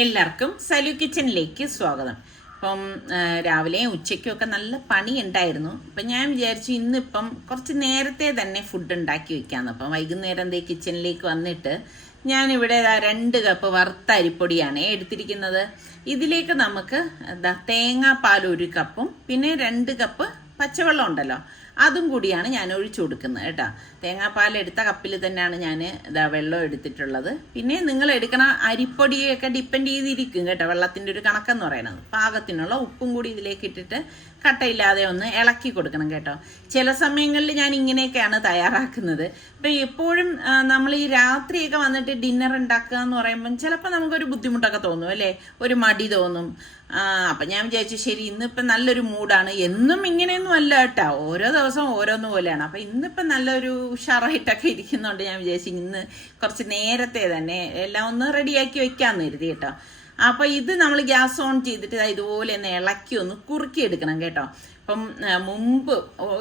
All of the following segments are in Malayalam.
എല്ലാവർക്കും സലു കിച്ചണിലേക്ക് സ്വാഗതം. ഇപ്പം രാവിലെയും ഉച്ചയ്ക്കും ഒക്കെ നല്ല പണി ഉണ്ടായിരുന്നു. അപ്പം ഞാൻ വിചാരിച്ചു ഇന്നിപ്പം കുറച്ച് നേരത്തെ തന്നെ ഫുഡ് ഉണ്ടാക്കി വെക്കാമെന്ന്. അപ്പം വൈകുന്നേരം എന്തേ കിച്ചണിലേക്ക് വന്നിട്ട് ഞാനിവിടെ 2 കപ്പ് വറുത്ത അരിപ്പൊടിയാണ് എടുത്തിരിക്കുന്നത്. ഇതിലേക്ക് നമുക്ക് തേങ്ങാപ്പാൽ 1 കപ്പും പിന്നെ 2 കപ്പ് പച്ചവെള്ളം ഉണ്ടല്ലോ അതും കൂടിയാണ് ഞാൻ ഒഴിച്ചു കൊടുക്കുന്നത് കേട്ടോ. തേങ്ങാപ്പാൽ എടുത്ത കപ്പിൽ തന്നെയാണ് ഞാൻ വെള്ളം എടുത്തിട്ടുള്ളത്. പിന്നെ നിങ്ങൾ എടുക്കണ അരിപ്പൊടിയൊക്കെ ഡിപ്പെൻഡ് ചെയ്തിരിക്കും കേട്ടോ. വെള്ളത്തിൻ്റെ ഒരു കണക്കെന്ന് പറയുന്നത് പാകത്തിനുള്ള ഉപ്പും കൂടി ഇതിലേക്ക് ഇട്ടിട്ട് കട്ടയില്ലാതെ ഒന്ന് ഇളക്കി കൊടുക്കണം കേട്ടോ. ചില സമയങ്ങളിൽ ഞാൻ ഇങ്ങനെയൊക്കെയാണ് തയ്യാറാക്കുന്നത്. ഇപ്പം എപ്പോഴും നമ്മൾ ഈ രാത്രിയൊക്കെ വന്നിട്ട് ഡിന്നർ ഉണ്ടാക്കുക എന്ന് പറയുമ്പം ചിലപ്പോൾ നമുക്കൊരു ബുദ്ധിമുട്ടൊക്കെ തോന്നും അല്ലേ, ഒരു മടി തോന്നും. അപ്പം ഞാൻ വിചാരിച്ചു ശരി ഇന്നിപ്പം നല്ലൊരു മൂഡാണ്. എന്നും ഇങ്ങനെയൊന്നും അല്ല കേട്ടോ, ഓരോ ദിവസവും ഓരോന്ന് പോലെയാണ്. അപ്പം ഇന്നിപ്പം നല്ലൊരു ഉഷാറായിട്ടൊക്കെ ഇരിക്കുന്നുണ്ട്. ഞാൻ വിചാരിച്ചു ഇന്ന് കുറച്ച് നേരത്തെ തന്നെ എല്ലാം ഒന്ന് റെഡിയാക്കി വെക്കാമെന്ന് കരുതി കേട്ടോ. അപ്പോൾ ഇത് നമ്മൾ ഗ്യാസ് ഓൺ ചെയ്തിട്ട് ഇതുപോലെ ഒന്ന് ഇളക്കി ഒന്ന് കുറുക്കി എടുക്കണം കേട്ടോ. അപ്പം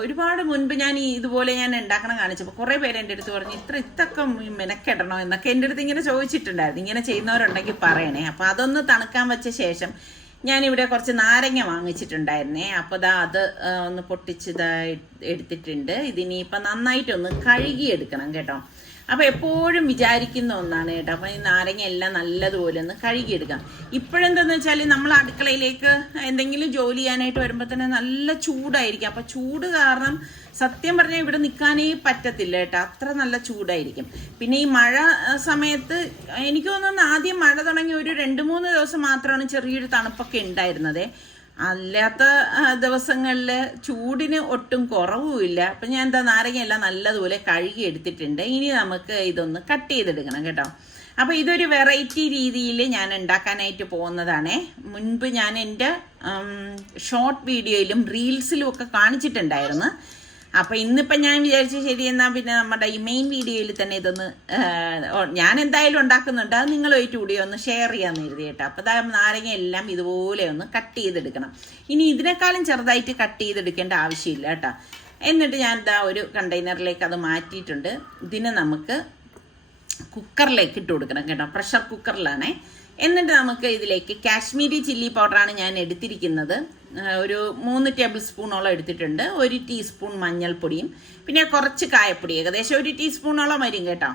ഒരുപാട് മുൻപ് ഞാൻ ഇതുപോലെ ഞാൻ ഉണ്ടാക്കണം കാണിച്ചപ്പോൾ കുറേ പേര് എൻ്റെ അടുത്ത് പറഞ്ഞു ഇതൊക്കെ മെനക്കെടണോ എന്നൊക്കെ എൻ്റെ അടുത്ത് ഇങ്ങനെ ചോദിച്ചിട്ടുണ്ടായിരുന്നു. ഇങ്ങനെ ചെയ്യുന്നവരുണ്ടെങ്കിൽ പറയണേ. അപ്പോൾ അതൊന്ന് തണുക്കാൻ വെച്ച ശേഷം ഞാനിവിടെ കുറച്ച് നാരങ്ങ വാങ്ങിച്ചിട്ടുണ്ടായിരുന്നേ. അപ്പോൾ അത് ഒന്ന് പൊട്ടിച്ച് എടുത്തിട്ടുണ്ട്. ഇതിനിപ്പോൾ നന്നായിട്ടൊന്ന് കഴുകിയെടുക്കണം കേട്ടോ. അപ്പോൾ എപ്പോഴും വിചാരിക്കുന്ന ഒന്നാണ് കേട്ടോ. അപ്പം ഈ നാരങ്ങ എല്ലാം നല്ലതുപോലെ ഒന്ന് കഴുകിയെടുക്കാം. ഇപ്പോഴെന്താന്ന് വെച്ചാൽ നമ്മൾ അടുക്കളയിലേക്ക് എന്തെങ്കിലും ജോലി ചെയ്യാനായിട്ട് വരുമ്പോൾ തന്നെ നല്ല ചൂടായിരിക്കും. അപ്പം ചൂട് കാരണം സത്യം പറഞ്ഞാൽ ഇവിടെ നിൽക്കാനേ പറ്റത്തില്ല കേട്ടോ, അത്ര നല്ല ചൂടായിരിക്കും. പിന്നെ ഈ മഴ സമയത്ത് എനിക്ക് തോന്നുന്നു ആദ്യം മഴ തുടങ്ങി ഒരു 2-3 ദിവസം മാത്രമാണ് ചെറിയൊരു തണുപ്പൊക്കെ ഉണ്ടായിരുന്നത്. അല്ലാത്ത ദിവസങ്ങളിൽ ചൂടിന് ഒട്ടും കുറവുമില്ല. അപ്പം ഞാൻ നാരങ്ങ എല്ലാം നല്ലതുപോലെ കഴുകി എടുത്തിട്ടുണ്ട്. ഇനി നമുക്ക് ഇതൊന്ന് കട്ട് ചെയ്തെടുക്കണം കേട്ടോ. അപ്പോൾ ഇതൊരു വെറൈറ്റി രീതിയിൽ ഞാൻ ഉണ്ടാക്കാനായിട്ട് പോകുന്നതാണേ. മുൻപ് ഞാൻ എൻ്റെ ഷോർട്ട് വീഡിയോയിലും റീൽസിലും ഒക്കെ കാണിച്ചിട്ടുണ്ടായിരുന്നു. അപ്പോൾ ഇന്നിപ്പം ഞാൻ വിചാരിച്ചു ശരി എന്നാൽ പിന്നെ നമ്മുടെ ഈ മെയിൻ വീഡിയോയിൽ തന്നെ ഇതൊന്ന് ഞാൻ എന്തായാലും ഉണ്ടാക്കുന്നുണ്ട്, അത് നിങ്ങളുമായിട്ട് കൂടി ഒന്ന് ഷെയർ ചെയ്യാമെന്ന് കരുതി കേട്ടോ. അപ്പോൾ നാരങ്ങ എല്ലാം ഇതുപോലെ ഒന്ന് കട്ട് ചെയ്തെടുക്കണം. ഇനി ഇതിനേക്കാളും ചെറുതായിട്ട് കട്ട് ചെയ്തെടുക്കേണ്ട ആവശ്യമില്ല കേട്ടോ. എന്നിട്ട് ഞാൻ ഒരു കണ്ടെയ്നറിലേക്ക് അത് മാറ്റിയിട്ടുണ്ട്. ഇതിനെ നമുക്ക് കുക്കറിലേക്ക് ഇട്ട് കൊടുക്കണം കേട്ടോ, പ്രഷർ കുക്കറിലാണേ. എന്നിട്ട് നമുക്ക് ഇതിലേക്ക് കാശ്മീരി ചില്ലി പൗഡറാണ് ഞാൻ എടുത്തിരിക്കുന്നത്. ഒരു 3 ടേബിൾ സ്പൂണോളം എടുത്തിട്ടുണ്ട്. 1 ടീസ്പൂൺ മഞ്ഞൾപ്പൊടിയും പിന്നെ കുറച്ച് കായപ്പൊടി, ഏകദേശം 1 ടീസ്പൂണോളം വരും കേട്ടോ.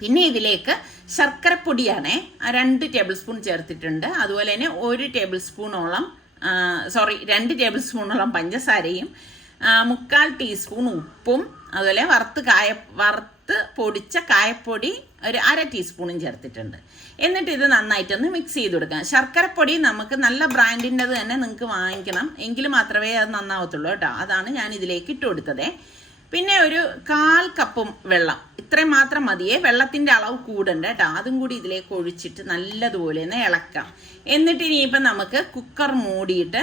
പിന്നെ ഇതിലേക്ക് ശർക്കരപ്പൊടിയാണേ 2 ടേബിൾ സ്പൂൺ ചേർത്തിട്ടുണ്ട്. അതുപോലെ തന്നെ 2 ടേബിൾ സ്പൂണോളം പഞ്ചസാരയും 3/4 ടീസ്പൂൺ ഉപ്പും അതുപോലെ വറുത്ത് പൊടിച്ച കായപ്പൊടി ഒരു 1/2 ടീസ്പൂണും ചേർത്തിട്ടുണ്ട്. എന്നിട്ട് ഇത് നന്നായിട്ടൊന്ന് മിക്സ് ചെയ്ത് കൊടുക്കാം. ശർക്കരപ്പൊടി നമുക്ക് നല്ല ബ്രാൻഡിൻ്റെത് തന്നെ നിങ്ങൾക്ക് വാങ്ങിക്കണം, എങ്കിൽ മാത്രമേ അത് നന്നാവത്തുള്ളൂ കേട്ടോ. അതാണ് ഞാൻ ഇതിലേക്ക് ഇട്ട് കൊടുത്തത്. പിന്നെ ഒരു 1/4 കപ്പും വെള്ളം, ഇത്രയും മാത്രം മതിയേ, വെള്ളത്തിൻ്റെ അളവ് കൂടണ്ട കേട്ടോ. അതും കൂടി ഇതിലേക്ക് ഒഴിച്ചിട്ട് നല്ലതുപോലെ ഒന്ന് ഇളക്കാം. എന്നിട്ട് ഇനിയിപ്പം നമുക്ക് കുക്കർ മൂടിയിട്ട്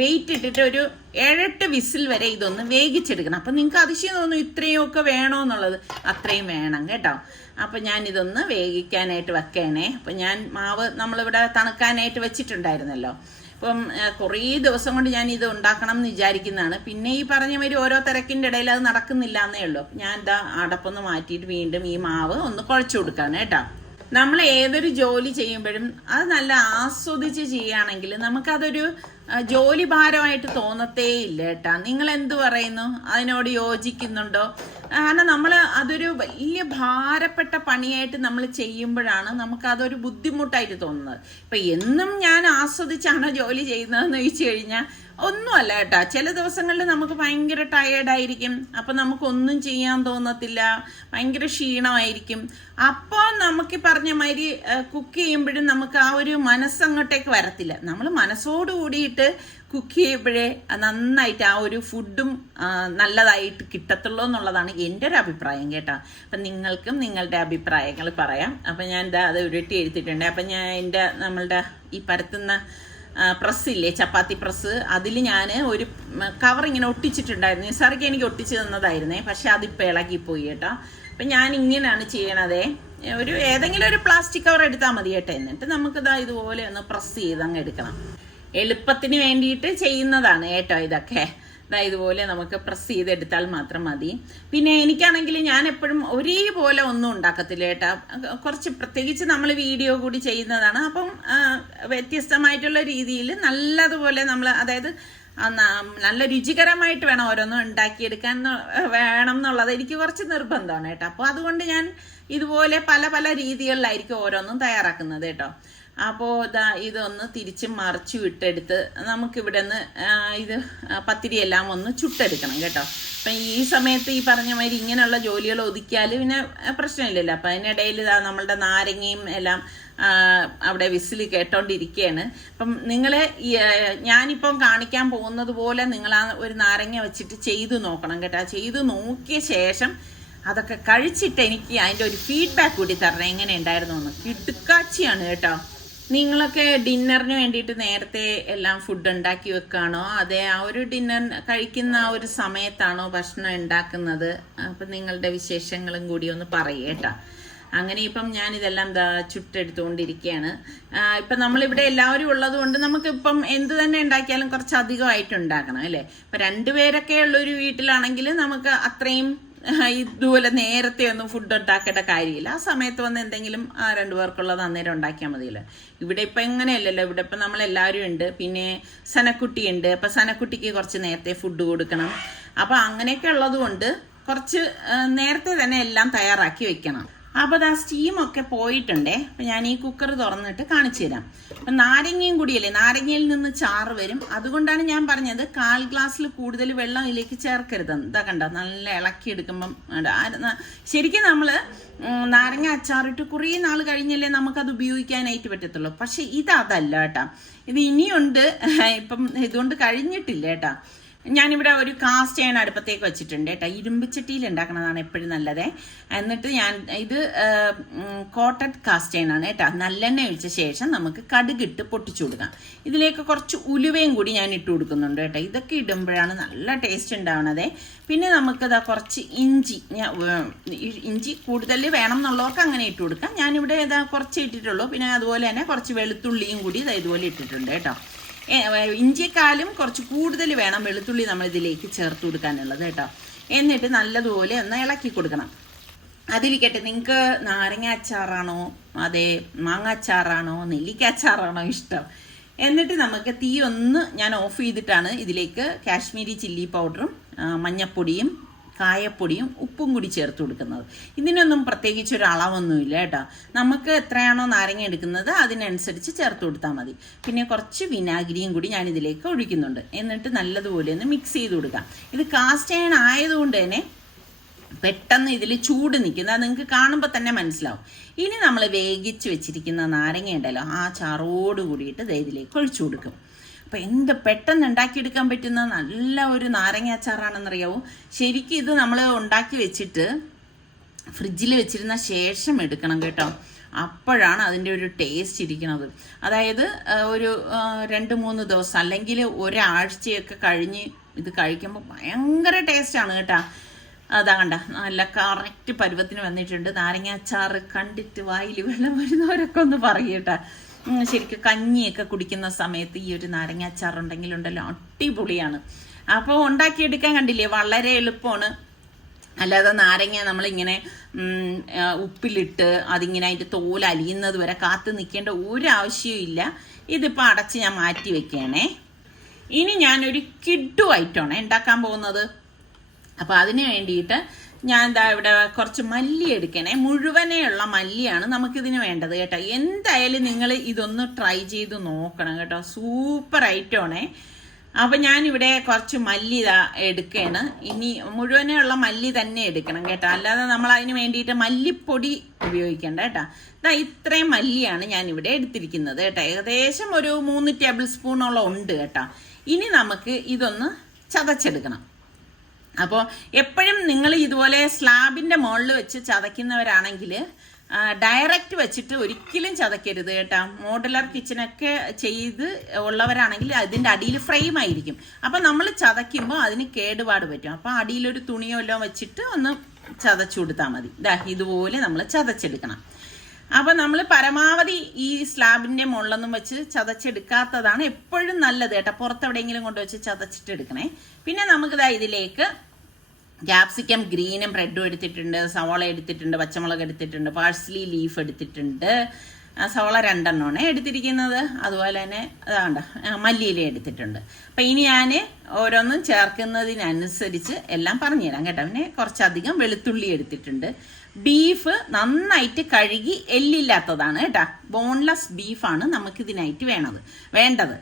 വെയിറ്റ് ഇട്ടിട്ട് ഒരു 7-8 വിസിൽ വരെ ഇതൊന്ന് വേവിച്ചെടുക്കണം. അപ്പം നിങ്ങൾക്ക് അതിശയം തോന്നും ഇത്രയൊക്കെ വേണോ എന്നുള്ളത്, അത്രയും വേണം കേട്ടോ. അപ്പം ഞാൻ ഇതൊന്ന് വേവിക്കാനായിട്ട് വെക്കണേ. അപ്പം ഞാൻ മാവ് നമ്മളിവിടെ തണുക്കാനായിട്ട് വെച്ചിട്ടുണ്ടായിരുന്നല്ലോ. അപ്പം കുറേ ദിവസം കൊണ്ട് ഞാൻ ഇത് ഉണ്ടാക്കണം എന്ന് വിചാരിക്കുന്നതാണ്. പിന്നെ ഈ പറഞ്ഞ മാതിരി ഓരോ തിരക്കിൻ്റെ ഇടയിൽ അത് നടക്കുന്നില്ല എന്നേ ഉള്ളൂ. ഞാൻ അടപ്പൊന്ന് മാറ്റിയിട്ട് വീണ്ടും ഈ മാവ് ഒന്ന് കുഴച്ചു കൊടുക്കാണ് കേട്ടോ. നമ്മൾ ഏതൊരു ജോലി ചെയ്യുമ്പോഴും അത് നല്ല ആസ്വദിച്ച് ചെയ്യുകയാണെങ്കിൽ നമുക്കതൊരു ജോലി ഭാരമായിട്ട് തോന്നത്തേ ഇല്ല കേട്ടാ. നിങ്ങൾ എന്ത് പറയുന്നു, അതിനോട് യോജിക്കുന്നുണ്ടോ? കാരണം നമ്മൾ അതൊരു വലിയ ഭാരപ്പെട്ട പണിയായിട്ട് നമ്മൾ ചെയ്യുമ്പോഴാണ് നമുക്കതൊരു ബുദ്ധിമുട്ടായിട്ട് തോന്നുന്നത്. ഇപ്പം എന്നും ഞാൻ ആസ്വദിച്ചാണോ ജോലി ചെയ്യുന്നതെന്ന് ചോദിച്ചു കഴിഞ്ഞാൽ ഒന്നുമല്ല കേട്ടോ. ചില ദിവസങ്ങളിൽ നമുക്ക് ഭയങ്കര ടയേർഡായിരിക്കും, അപ്പം നമുക്കൊന്നും ചെയ്യാൻ തോന്നത്തില്ല, ഭയങ്കര ക്ഷീണമായിരിക്കും. അപ്പോൾ നമുക്ക് പറഞ്ഞ മാതിരി കുക്ക് ചെയ്യുമ്പോഴും നമുക്ക് ആ ഒരു മനസ്സങ്ങോട്ടേക്ക് വരത്തില്ല. നമ്മൾ മനസ്സോട് കൂടിയിട്ട് കുക്ക് ചെയ്യുമ്പോഴേ നന്നായിട്ട് ആ ഒരു ഫുഡും നല്ലതായിട്ട് കിട്ടത്തുള്ളൂ എന്നുള്ളതാണ് എൻ്റെ ഒരു അഭിപ്രായം കേട്ടോ. അപ്പം നിങ്ങൾക്കും നിങ്ങളുടെ അഭിപ്രായങ്ങൾ പറയാം. അപ്പം ഞാൻ അത് ഉരുട്ടി എടുത്തിട്ടുണ്ട്. അപ്പം ഞാൻ നമ്മളുടെ ഈ പരത്തുന്ന പ്രസ്സില്ലേ, ചപ്പാത്തി പ്രസ്, അതിൽ ഞാൻ ഒരു കവർ ഇങ്ങനെ ഒട്ടിച്ചിട്ടുണ്ടായിരുന്നു. നിസാർക്ക് എനിക്ക് ഒട്ടിച്ച് തന്നതായിരുന്നേ, പക്ഷെ അതിപ്പോൾ ഇളകിപ്പോയി കേട്ടോ. അപ്പം ഞാൻ ഇങ്ങനെയാണ് ചെയ്യണതേ. ഏതെങ്കിലും ഒരു പ്ലാസ്റ്റിക് കവർ എടുത്താൽ മതി കേട്ടോ. എന്നിട്ട് നമുക്കിതാ ഇതുപോലെ ഒന്ന് പ്രസ് ചെയ്ത് അങ്ങ് എടുക്കണം. എളുപ്പത്തിന് വേണ്ടിയിട്ട് ചെയ്യുന്നതാണ് കേട്ടോ ഇതൊക്കെ. ഇതുപോലെ നമുക്ക് പ്രസ് ചെയ്തെടുത്താൽ മാത്രം മതി. പിന്നെ എനിക്കാണെങ്കിൽ ഞാൻ എപ്പോഴും ഒരേപോലെ ഒന്നും ഉണ്ടാക്കത്തില്ല കേട്ടാ. കുറച്ച് പ്രത്യേകിച്ച് നമ്മൾ വീഡിയോ കൂടി ചെയ്യുന്നതാണ്. അപ്പം വ്യത്യസ്തമായിട്ടുള്ള രീതിയിൽ നല്ലതുപോലെ നമ്മൾ, അതായത് നല്ല രുചികരമായിട്ട് വേണം ഓരോന്നും ഉണ്ടാക്കിയെടുക്കാൻ വേണം എന്നുള്ളത് എനിക്ക് കുറച്ച് നിർബന്ധമാണ് കേട്ടോ. അപ്പോൾ അതുകൊണ്ട് ഞാൻ ഇതുപോലെ പല പല രീതികളിലായിരിക്കും ഓരോന്നും തയ്യാറാക്കുന്നത് കേട്ടോ. അപ്പോൾ ഇതൊന്ന് തിരിച്ച് മറിച്ചു വിട്ടെടുത്ത് നമുക്കിവിടെ നിന്ന് ഇത് പത്തിരിയെല്ലാം ഒന്ന് ചുട്ടെടുക്കണം കേട്ടോ. അപ്പം ഈ സമയത്ത് ഈ പറഞ്ഞ മാതിരി ഇങ്ങനെയുള്ള ജോലികൾ ഒതുക്കിയാൽ പിന്നെ പ്രശ്നമില്ലല്ലോ. അപ്പം അതിനിടയിൽ നമ്മളുടെ നാരങ്ങയും എല്ലാം അവിടെ വിസിൽ കേട്ടോണ്ടിരിക്കുകയാണ്. അപ്പം നിങ്ങൾ ഞാനിപ്പം കാണിക്കാൻ പോകുന്നത് പോലെ നിങ്ങൾ ഒരു നാരങ്ങ വെച്ചിട്ട് ചെയ്തു നോക്കണം കേട്ടോ. ചെയ്തു നോക്കിയ ശേഷം അതൊക്കെ കഴിച്ചിട്ട് എനിക്ക് അതിൻ്റെ ഒരു ഫീഡ്ബാക്ക് കൂടി തരണം, എങ്ങനെ ഉണ്ടായിരുന്നു എന്ന്. കിടുക്കാച്ചിയാണ് കേട്ടോ. നിങ്ങളൊക്കെ ഡിന്നറിന് വേണ്ടിയിട്ട് നേരത്തെ എല്ലാം ഫുഡ് ഉണ്ടാക്കി വെക്കുകയാണോ, അതെ ആ ഒരു ഡിന്നർ കഴിക്കുന്ന ആ ഒരു സമയത്താണോ ഭക്ഷണം ഉണ്ടാക്കുന്നത്? അപ്പം നിങ്ങളുടെ വിശേഷങ്ങളും കൂടി ഒന്ന് പറയേട്ടാ. അങ്ങനെ ഇപ്പം ഞാനിതെല്ലാം ചുട്ടെടുത്തുകൊണ്ടിരിക്കുകയാണ്. ഇപ്പം നമ്മളിവിടെ എല്ലാവരും ഉള്ളത് കൊണ്ട് നമുക്കിപ്പം എന്ത് തന്നെ ഉണ്ടാക്കിയാലും കുറച്ച് അധികമായിട്ട് ഉണ്ടാക്കണം അല്ലേ. ഇപ്പം 2 പേരൊക്കെ ഉള്ളൊരു വീട്ടിലാണെങ്കിൽ നമുക്ക് അത്രയും ഇതുപോലെ നേരത്തെ ഒന്നും ഫുഡ് ഉണ്ടാക്കേണ്ട കാര്യമില്ല. ആ സമയത്ത് വന്ന് എന്തെങ്കിലും 2 പേർക്കുള്ളത് അന്നേരം ഉണ്ടാക്കിയാൽ മതിയല്ലോ. ഇവിടെ ഇപ്പം എങ്ങനെയല്ലല്ലോ. ഇവിടെ ഇപ്പം നമ്മളെല്ലാവരും ഉണ്ട്. പിന്നെ സനക്കുട്ടി ഉണ്ട്. അപ്പം സനക്കുട്ടിക്ക് കുറച്ച് നേരത്തെ ഫുഡ് കൊടുക്കണം. അപ്പം അങ്ങനെയൊക്കെ ഉള്ളത് കൊണ്ട് കുറച്ച് നേരത്തെ തന്നെ എല്ലാം തയ്യാറാക്കി വെക്കണം. അപ്പോൾ സ്റ്റീമൊക്കെ പോയിട്ടുണ്ടേ. അപ്പം ഞാൻ ഈ കുക്കർ തുറന്നിട്ട് കാണിച്ചു തരാം. അപ്പം നാരങ്ങയും കൂടിയല്ലേ, നാരങ്ങയിൽ നിന്ന് ചാറ് വരും. അതുകൊണ്ടാണ് ഞാൻ പറഞ്ഞത് 1/4 ഗ്ലാസ്സിൽ കൂടുതൽ വെള്ളം ഇതിലേക്ക് ചേർക്കരുതെന്ന്. ഇതാ കണ്ടോ, നല്ല ഇളക്കി എടുക്കുമ്പം ശരിക്കും നമ്മൾ നാരങ്ങ അച്ചാറിട്ട് കുറേ നാൾ കഴിഞ്ഞല്ലേ നമുക്കത് ഉപയോഗിക്കാനായിട്ട് പറ്റത്തുള്ളൂ. പക്ഷെ അതല്ല കേട്ടോ. ഇത് ഇനിയുണ്ട്. ഇപ്പം ഇതുകൊണ്ട് കഴിഞ്ഞിട്ടില്ല കേട്ടോ. ഞാനിവിടെ ഒരു കാസ്റ്റ് അയൺ അടുപ്പത്തേക്ക് വെച്ചിട്ടുണ്ട് കേട്ടോ. ഇരുമ്പിച്ചട്ടിയിൽ ഉണ്ടാക്കണതാണ് എപ്പോഴും നല്ലത്. എന്നിട്ട് ഞാൻ ഇത് കോട്ടഡ് കാസ്റ്റ് അയൺ ആണ് കേട്ടോ. നല്ലെണ്ണ ഒഴിച്ച ശേഷം നമുക്ക് കടുകിട്ട് പൊട്ടിച്ചു കൊടുക്കാം. ഇതിലേക്ക് കുറച്ച് ഉലുവയും കൂടി ഞാൻ ഇട്ട് കൊടുക്കുന്നുണ്ട് കേട്ടോ. ഇതൊക്കെ ഇടുമ്പോഴാണ് നല്ല ടേസ്റ്റ് ഉണ്ടാവണത്. പിന്നെ നമുക്കിതാ കുറച്ച് ഇഞ്ചി കൂടുതൽ വേണം എന്നുള്ളതൊക്കെ അങ്ങനെ ഇട്ട് കൊടുക്കാം. ഞാനിവിടെ കുറച്ച് ഇട്ടിട്ടുള്ളൂ. പിന്നെ അതുപോലെ തന്നെ കുറച്ച് വെളുത്തുള്ളിയും കൂടി ഇതുപോലെ ഇട്ടിട്ടുണ്ട് കേട്ടോ. ഇഞ്ചിക്കാലും കുറച്ച് കൂടുതൽ വേണം വെളുത്തുള്ളി നമ്മൾ ഇതിലേക്ക് ചേർത്ത് കൊടുക്കാനുള്ളത് കേട്ടോ. എന്നിട്ട് നല്ലതുപോലെ ഒന്ന് ഇളക്കി കൊടുക്കണം. അതിരിക്കട്ടെ, നിങ്ങൾക്ക് നാരങ്ങ അച്ചാറാണോ അതെ മാങ്ങ അച്ചാറാണോ നെല്ലിക്ക അച്ചാറാണോ ഇഷ്ടം? എന്നിട്ട് നമുക്ക് തീ ഒന്ന് ഞാൻ ഓഫ് ചെയ്തിട്ടാണ് ഇതിലേക്ക് കാശ്മീരി ചില്ലി പൗഡറും മഞ്ഞപ്പൊടിയും കായപ്പൊടിയും ഉപ്പും കൂടി ചേർത്ത് കൊടുക്കുന്നത്. ഇതിനൊന്നും പ്രത്യേകിച്ച് ഒരു അളവൊന്നുമില്ല കേട്ടോ. നമുക്ക് എത്രയാണോ നാരങ്ങ എടുക്കുന്നത് അതിനനുസരിച്ച് ചേർത്ത് കൊടുത്താൽ മതി. പിന്നെ കുറച്ച് വിനാഗിരിയും കൂടി ഞാൻ ഇതിലേക്ക് ഒഴിക്കുന്നുണ്ട്. എന്നിട്ട് നല്ലതുപോലെ ഒന്ന് മിക്സ് ചെയ്ത് കൊടുക്കാം. ഇത് കാസ്റ്റ് അയൺ ആയതുകൊണ്ട് തന്നെ പെട്ടെന്ന് ഇതിൽ ചൂട് നിൽക്കുന്നത് നിങ്ങൾക്ക് കാണുമ്പോൾ തന്നെ മനസ്സിലാവും. ഇനി നമ്മൾ വേവിച്ച് വെച്ചിരിക്കുന്ന നാരങ്ങ ഉണ്ടല്ലോ, ആ ചാറോട് കൂടിയിട്ട് ഇതിലേക്ക് ഒഴിച്ചു കൊടുക്കും. അപ്പം എന്ത് പെട്ടെന്ന് ഉണ്ടാക്കിയെടുക്കാൻ പറ്റുന്ന നല്ല ഒരു നാരങ്ങ അച്ചാറാണെന്നറിയാവൂ. ശരിക്കും ഇത് നമ്മൾ ഉണ്ടാക്കി വെച്ചിട്ട് ഫ്രിഡ്ജിൽ വെച്ചിരുന്ന ശേഷം എടുക്കണം കേട്ടോ. അപ്പോഴാണ് അതിൻ്റെ ഒരു ടേസ്റ്റ് ഇരിക്കുന്നത്. അതായത് ഒരു 2-3 ദിവസം അല്ലെങ്കിൽ ഒരാഴ്ചയൊക്കെ കഴിഞ്ഞ് ഇത് കഴിക്കുമ്പോൾ ഭയങ്കര ടേസ്റ്റാണ് കേട്ടോ. അതാ കണ്ട നല്ല കറക്റ്റ് പരുവത്തിന് വന്നിട്ടുണ്ട്. നാരങ്ങ അച്ചാറ് കണ്ടിട്ട് വായിൽ വെള്ളം വരുന്നവരൊക്കെ ഒന്ന് പറയട്ടെ. ശരിക്കും കഞ്ഞിയൊക്കെ കുടിക്കുന്ന സമയത്ത് ഈ ഒരു നാരങ്ങ അച്ചാറുണ്ടെങ്കിലുണ്ടല്ലോ അടിപൊളിയാണ്. അപ്പോൾ ഉണ്ടാക്കിയെടുക്കാൻ കണ്ടില്ലേ, വളരെ എളുപ്പമാണ്. അല്ലാതെ നാരങ്ങ നമ്മളിങ്ങനെ ഉപ്പിലിട്ട് അതിങ്ങനെ അതിൻ്റെ തോൽ അലിയുന്നത് വരെ കാത്തു നിൽക്കേണ്ട ഒരു ആവശ്യവും ഇല്ല. ഇതിപ്പോൾ അടച്ച് ഞാൻ മാറ്റി വെക്കുകയാണേ. ഇനി ഞാനൊരു കിഡു ഐറ്റമാണ് ഉണ്ടാക്കാൻ പോകുന്നത്. അപ്പോൾ അതിന് വേണ്ടിയിട്ട് ഞാൻ ഇവിടെ കുറച്ച് മല്ലി എടുക്കണേ. മുഴുവനെയുള്ള മല്ലിയാണ് നമുക്കിതിന് വേണ്ടത് കേട്ടോ. എന്തായാലും നിങ്ങൾ ഇതൊന്ന് ട്രൈ ചെയ്ത് നോക്കണം കേട്ടോ. സൂപ്പർ ഐറ്റമാണേ. അപ്പം ഞാനിവിടെ കുറച്ച് മല്ലി എടുക്കുകയാണ്. ഇനി മുഴുവനെയുള്ള മല്ലി തന്നെ എടുക്കണം കേട്ടോ. അല്ലാതെ നമ്മൾ അതിന് വേണ്ടിയിട്ട് മല്ലിപ്പൊടി ഉപയോഗിക്കേണ്ട കേട്ടോ. ഇത്രയും മല്ലിയാണ് ഞാനിവിടെ എടുത്തിരിക്കുന്നത് കേട്ടോ. ഏകദേശം ഒരു 3 ടേബിൾ സ്പൂണോളം ഉണ്ട് കേട്ടോ. ഇനി നമുക്ക് ഇതൊന്ന് ചതച്ചെടുക്കണം. അപ്പോൾ എപ്പോഴും നിങ്ങൾ ഇതുപോലെ സ്ലാബിൻ്റെ മുകളിൽ വെച്ച് ചതയ്ക്കുന്നവരാണെങ്കിൽ ഡയറക്റ്റ് വെച്ചിട്ട് ഒരിക്കലും ചതക്കരുത് കേട്ടോ. മോഡുലർ കിച്ചണൊക്കെ ചെയ്ത് ഉള്ളവരാണെങ്കിൽ അതിൻ്റെ അടിയിൽ ഫ്രെയിം ആയിരിക്കും. അപ്പം നമ്മൾ ചതയ്ക്കുമ്പോൾ അതിന് കേടുപാട് പറ്റും. അപ്പോൾ അടിയിലൊരു തുണിയോ എല്ലാം വെച്ചിട്ട് ഒന്ന് ചതച്ചു കൊടുത്താൽ മതി. ഇതുപോലെ നമ്മൾ ചതച്ചെടുക്കണം. അപ്പം നമ്മൾ പരമാവധി ഈ സ്ലാബിൻ്റെ മുകളിലൊന്നും വെച്ച് ചതച്ചെടുക്കാത്തതാണ് എപ്പോഴും നല്ലത് കേട്ടോ. പുറത്തെവിടെയെങ്കിലും കൊണ്ടുവച്ച് ചതച്ചിട്ടെടുക്കണേ. പിന്നെ നമുക്കിതാ ഇതിലേക്ക് ക്യാപ്സിക്കം ഗ്രീനും റെഡും എടുത്തിട്ടുണ്ട്, സവാള എടുത്തിട്ടുണ്ട്, പച്ചമുളക് എടുത്തിട്ടുണ്ട്, പാഴ്സലി ലീഫ് എടുത്തിട്ടുണ്ട്, സവാള 2 എണ്ണമാണ് എടുത്തിരിക്കുന്നത്. അതുപോലെ തന്നെ അതാണ്ട മല്ലിയില എടുത്തിട്ടുണ്ട്. അപ്പം ഇനി ഞാൻ ഓരോന്നും ചേർക്കുന്നതിനനുസരിച്ച് എല്ലാം പറഞ്ഞുതരാം കേട്ടോ. പിന്നെ കുറച്ചധികം വെളുത്തുള്ളി എടുത്തിട്ടുണ്ട്. ബീഫ് നന്നായിട്ട് കഴുകി എല്ലില്ലാത്തതാണ് കേട്ടോ. ബോൺലെസ് ബീഫാണ് നമുക്കിതിനായിട്ട് വേണ്ടത്.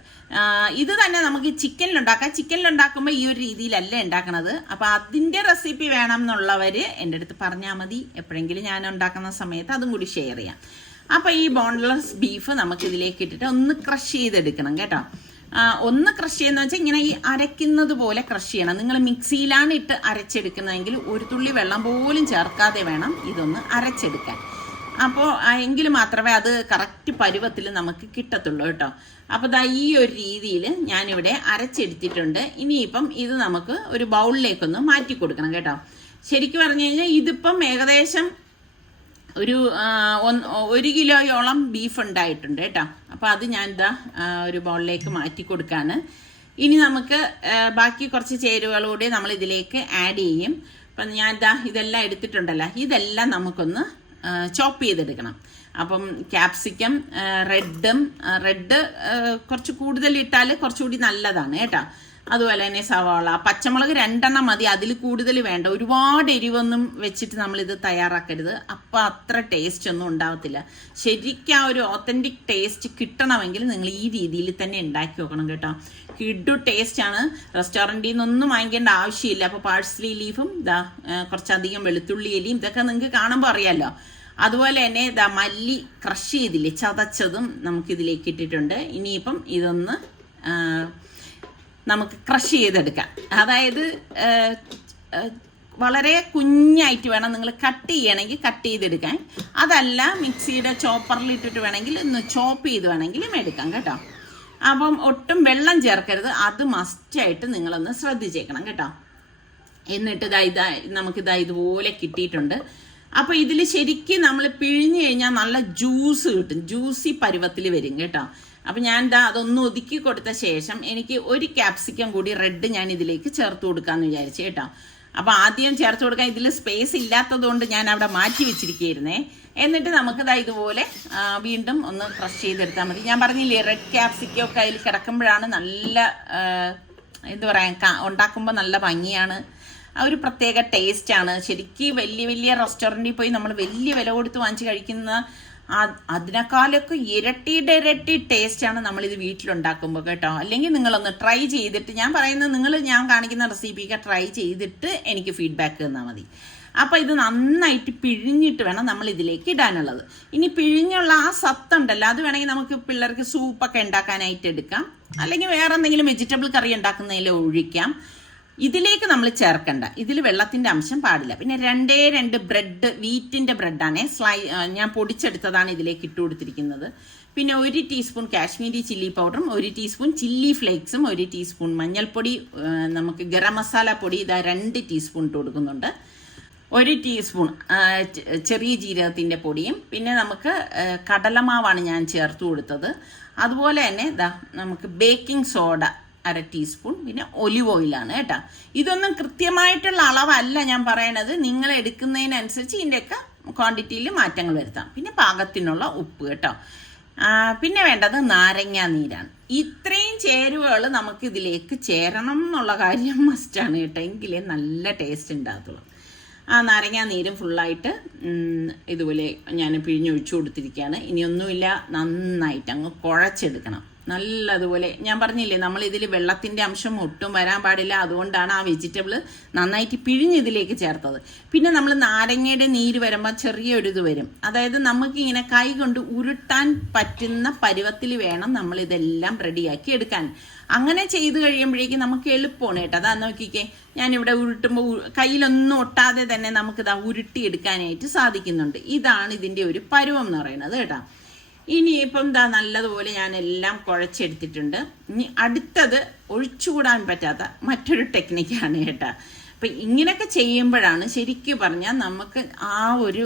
ഇത് തന്നെ നമുക്ക് ചിക്കനിലുണ്ടാക്കാം. ചിക്കനിലുണ്ടാക്കുമ്പോൾ ഈ ഒരു രീതിയിലല്ല ഉണ്ടാക്കണത്. അപ്പം അതിൻ്റെ റെസിപ്പി വേണം എന്നുള്ളവർ എൻ്റെ അടുത്ത് പറഞ്ഞാൽ മതി. എപ്പോഴെങ്കിലും ഞാൻ ഉണ്ടാക്കുന്ന സമയത്ത് അതും കൂടി ഷെയർ ചെയ്യാം. അപ്പം ഈ ബോൺലെസ് ബീഫ് നമുക്ക് ഇതിലേക്ക് ഇട്ടിട്ട് ഒന്ന് ക്രഷ് ചെയ്തെടുക്കണം കേട്ടോ. ഒന്ന് ക്രഷ് ചെയ്യുന്ന വെച്ചാൽ ഇങ്ങനെ ഈ അരയ്ക്കുന്നത് പോലെ ക്രഷ് ചെയ്യണം. നിങ്ങൾ മിക്സിയിലാണ് ഇട്ട് അരച്ചെടുക്കുന്നതെങ്കിൽ ഒരു തുള്ളി വെള്ളം പോലും ചേർക്കാതെ വേണം ഇതൊന്ന് അരച്ചെടുക്കാൻ. അപ്പോൾ എങ്കിൽ മാത്രമേ അത് കറക്റ്റ് പരുവത്തിൽ നമുക്ക് കിട്ടത്തുള്ളൂ കേട്ടോ. അപ്പോൾ ദാ ഈ ഒരു രീതിയിൽ ഞാനിവിടെ അരച്ചെടുത്തിട്ടുണ്ട്. ഇനിയിപ്പം ഇത് നമുക്ക് ഒരു ബൗളിലേക്കൊന്ന് മാറ്റി കൊടുക്കണം കേട്ടോ. ശരിക്കും പറഞ്ഞു കഴിഞ്ഞാൽ ഇതിപ്പം ഏകദേശം ഒരു 1 കിലോയോളം ബീഫ് ഉണ്ടായിട്ടുണ്ട് കേട്ടോ. അപ്പോൾ അത് ഞാൻ ഇതാ ഒരു ബൗളിലേക്ക് മാറ്റി കൊടുക്കാണ്. ഇനി നമുക്ക് ബാക്കി കുറച്ച് ചേരുവകളൂടെ നമ്മൾ ഇതിലേക്ക് ആഡ് ചെയ്യും. അപ്പം ഞാൻ ഇതാ ഇതെല്ലാം എടുത്തിട്ടുണ്ടല്ലോ, ഇതെല്ലാം നമുക്കൊന്ന് ചോപ്പ് ചെയ്തെടുക്കണം. അപ്പം ക്യാപ്സിക്കം റെഡ് കുറച്ച് കൂടുതൽ ഇട്ടാൽ കുറച്ചുകൂടി നല്ലതാണ് കേട്ടോ. അതുപോലെ തന്നെ സവാള, പച്ചമുളക് 2 എണ്ണം മതി, അതിൽ കൂടുതൽ വേണ്ട. ഒരുപാട് എരിവൊന്നും വെച്ചിട്ട് നമ്മളിത് തയ്യാറാക്കരുത്. അപ്പം അത്ര ടേസ്റ്റ് ഒന്നും ഉണ്ടാവത്തില്ല. ശരിക്കും ആ ഒരു ഓത്തൻറ്റിക് ടേസ്റ്റ് കിട്ടണമെങ്കിൽ നിങ്ങൾ ഈ രീതിയിൽ തന്നെ ഉണ്ടാക്കി നോക്കണം കേട്ടോ. കിഡു ടേസ്റ്റാണ്. റെസ്റ്റോറൻറ്റിൽ നിന്നൊന്നും വാങ്ങിക്കേണ്ട ആവശ്യമില്ല. അപ്പോൾ പാഴ്സലി ലീഫും കുറച്ചധികം വെളുത്തുള്ളി ഇലയും ഇതൊക്കെ നിങ്ങൾക്ക് കാണുമ്പോൾ അറിയാമല്ലോ. അതുപോലെ തന്നെ മല്ലി ക്രഷ് ചെയ്തില്ലേ, ചതച്ചതും നമുക്കിതിലേക്ക് ഇട്ടിട്ടുണ്ട്. ഇനിയിപ്പം ഇതൊന്ന് നമുക്ക് ക്രഷ് ചെയ്തെടുക്കാം. അതായത് വളരെ കുഞ്ഞായിട്ട് വേണം നിങ്ങൾ കട്ട് ചെയ്യണമെങ്കിൽ കട്ട് ചെയ്തെടുക്കാൻ. അതല്ല മിക്സിയുടെ ചോപ്പറിൽ ഇട്ടിട്ട് വേണമെങ്കിൽ ഒന്ന് ചോപ്പ് ചെയ്ത് വേണമെങ്കിലും എടുക്കാം കേട്ടോ. അപ്പം ഒട്ടും വെള്ളം ചേർക്കരുത്. അത് മസ്റ്റായിട്ട് നിങ്ങളൊന്ന് ശ്രദ്ധിച്ചേക്കണം കേട്ടോ. എന്നിട്ട് നമുക്കിതാ ഇതുപോലെ കിട്ടിയിട്ടുണ്ട്. അപ്പോൾ ഇതിൽ ശരിക്കും നമ്മൾ പിഴിഞ്ഞു കഴിഞ്ഞാൽ നല്ല ജ്യൂസ് കിട്ടും, ജ്യൂസി പരുവത്തിൽ വരും കേട്ടോ. അപ്പം ഞാൻ അതൊന്ന് ഒതുക്കി കൊടുത്ത ശേഷം എനിക്ക് ഒരു ക്യാപ്സിക്കം കൂടി റെഡ് ഞാൻ ഇതിലേക്ക് ചേർത്ത് കൊടുക്കാമെന്ന് വിചാരിച്ചു കേട്ടോ. അപ്പം ആദ്യം ചേർത്ത് കൊടുക്കാൻ ഇതിൽ സ്പേസ് ഇല്ലാത്തത് കൊണ്ട് ഞാൻ അവിടെ മാറ്റി വെച്ചിരിക്കുകയായിരുന്നേ. എന്നിട്ട് നമുക്കിതാ ഇതുപോലെ വീണ്ടും ഒന്ന് ക്രഷ് ചെയ്തെടുത്താൽ മതി. ഞാൻ പറഞ്ഞില്ലേ, റെഡ് ക്യാപ്സിക്കം ഒക്കെ അതിൽ കിടക്കുമ്പോഴാണ് നല്ല എന്താ പറയുക, ഉണ്ടാക്കുമ്പോൾ നല്ല ഭംഗിയാണ്. ഒരു പ്രത്യേക ടേസ്റ്റാണ്. ശരിക്കും വലിയ വലിയ റെസ്റ്റോറൻറ്റിൽ പോയി നമ്മൾ വലിയ വില കൊടുത്ത് വാങ്ങിച്ച് കഴിക്കുന്ന അതിനേക്കാളൊക്കെ ഇരട്ടി ടേസ്റ്റാണ് നമ്മളിത് വീട്ടിലുണ്ടാക്കുമ്പോൾ കേട്ടോ. അല്ലെങ്കിൽ നിങ്ങളൊന്ന് ട്രൈ ചെയ്തിട്ട്, ഞാൻ പറയുന്നത് ഞാൻ കാണിക്കുന്ന റെസിപ്പിയൊക്കെ ട്രൈ ചെയ്തിട്ട് എനിക്ക് ഫീഡ്ബാക്ക് തന്നാൽ മതി. അപ്പോൾ ഇത് നന്നായിട്ട് പിഴിഞ്ഞിട്ട് വേണം നമ്മൾ ഇതിലേക്ക് ഇടാനുള്ളത്. ഇനി പിഴിഞ്ഞുള്ള ആ സത്തുണ്ടല്ലോ, അത് വേണമെങ്കിൽ നമുക്ക് പിള്ളേർക്ക് സൂപ്പൊക്കെ ഉണ്ടാക്കാനായിട്ട് എടുക്കാം, അല്ലെങ്കിൽ വേറെ എന്തെങ്കിലും വെജിറ്റബിൾ കറി ഉണ്ടാക്കുന്നതിൽ ഒഴിക്കാം. ഇതിലേക്ക് നമ്മൾ ചേർക്കണ്ട, ഇതിൽ വെള്ളത്തിൻ്റെ അംശം പാടില്ല. പിന്നെ 2 ബ്രെഡ്, വീറ്റിൻ്റെ ബ്രെഡാണ്, ഞാൻ പൊടിച്ചെടുത്തതാണ് ഇതിലേക്ക് ഇട്ട് കൊടുത്തിരിക്കുന്നത്. പിന്നെ 1 ടീസ്പൂൺ കാശ്മീരി ചില്ലി പൗഡറും 1 ടീസ്പൂൺ ചില്ലി ഫ്ലേക്സും 1 ടീസ്പൂൺ മഞ്ഞൾപ്പൊടി, നമുക്ക് ഗരം മസാല പൊടി 2 ടീസ്പൂൺ ഇട്ട് കൊടുക്കുന്നുണ്ട്. 1 ടീസ്പൂൺ ചെറിയ ജീരകത്തിൻ്റെ പൊടിയും, പിന്നെ നമുക്ക് കടലമാവാണ് ഞാൻ ചേർത്ത് കൊടുത്തത്. അതുപോലെ തന്നെ നമുക്ക് ബേക്കിംഗ് സോഡ 1/2 ടീസ്പൂൺ, പിന്നെ ഒലിവ് ഓയിലാണ് കേട്ടോ. ഇതൊന്നും കൃത്യമായിട്ടുള്ള അളവല്ല ഞാൻ പറയണത്, നിങ്ങൾ എടുക്കുന്നതിനനുസരിച്ച് ഇതിൻ്റെയൊക്കെ ക്വാണ്ടിറ്റിയിൽ മാറ്റങ്ങൾ വരുത്താം. പിന്നെ പാകത്തിനുള്ള ഉപ്പ് കേട്ടോ. പിന്നെ വേണ്ടത് നാരങ്ങാ നീരാണ്. ഇത്രയും ചേരുവകൾ നമുക്ക് ഇതിലേക്ക് ചേരണം എന്നുള്ള കാര്യം മസ്റ്റാണ് കേട്ടോ, എങ്കിലേ നല്ല ടേസ്റ്റ് ഉണ്ടാകത്തുള്ളൂ. ആ നാരങ്ങാ നീരും ഫുള്ളായിട്ട് ഇതുപോലെ ഞാൻ പിഴിഞ്ഞൊഴിച്ചു കൊടുത്തിരിക്കുകയാണ്. ഇനിയൊന്നുമില്ല, നന്നായിട്ട് അങ്ങ് കുഴച്ചെടുക്കണം നല്ലതുപോലെ. ഞാൻ പറഞ്ഞില്ലേ, നമ്മൾ ഇതിൽ വെള്ളത്തിൻ്റെ അംശം ഒട്ടും വരാൻ പാടില്ല. അതുകൊണ്ടാണ് ആ വെജിറ്റബിൾ നന്നായിട്ട് പിഴിഞ്ഞ് ഇതിലേക്ക് ചേർത്തത്. പിന്നെ നമ്മൾ നാരങ്ങയുടെ നീര് വരുമ്പോൾ ചെറിയൊരു ഇത് വരും. അതായത് നമുക്കിങ്ങനെ കൈ കൊണ്ട് ഉരുട്ടാൻ പറ്റുന്ന പരുവത്തിൽ വേണം നമ്മളിതെല്ലാം റെഡിയാക്കി എടുക്കാൻ. അങ്ങനെ ചെയ്ത് കഴിയുമ്പോഴേക്കും നമുക്ക് എളുപ്പമാണ് കേട്ടോ. അതാ നോക്കിക്കേ, ഞാനിവിടെ ഉരുട്ടുമ്പോൾ കയ്യിലൊന്നും ഒട്ടാതെ തന്നെ നമുക്കിതാ ഉരുട്ടിയെടുക്കാനായിട്ട് സാധിക്കുന്നുണ്ട്. ഇതാണ് ഇതിൻ്റെ ഒരു പരുവം എന്ന് പറയുന്നത് കേട്ടോ. ഇനിയിപ്പം നല്ലതുപോലെ ഞാൻ എല്ലാം കുഴച്ചെടുത്തിട്ടുണ്ട്. ഇനി അടുത്തത് ഒഴിച്ചുകൂടാൻ പറ്റാത്ത മറ്റൊരു ടെക്നിക്കാണ് കേട്ടോ. അപ്പം ഇങ്ങനെയൊക്കെ ചെയ്യുമ്പോഴാണ് ശരിക്കും പറഞ്ഞാൽ നമുക്ക് ആ ഒരു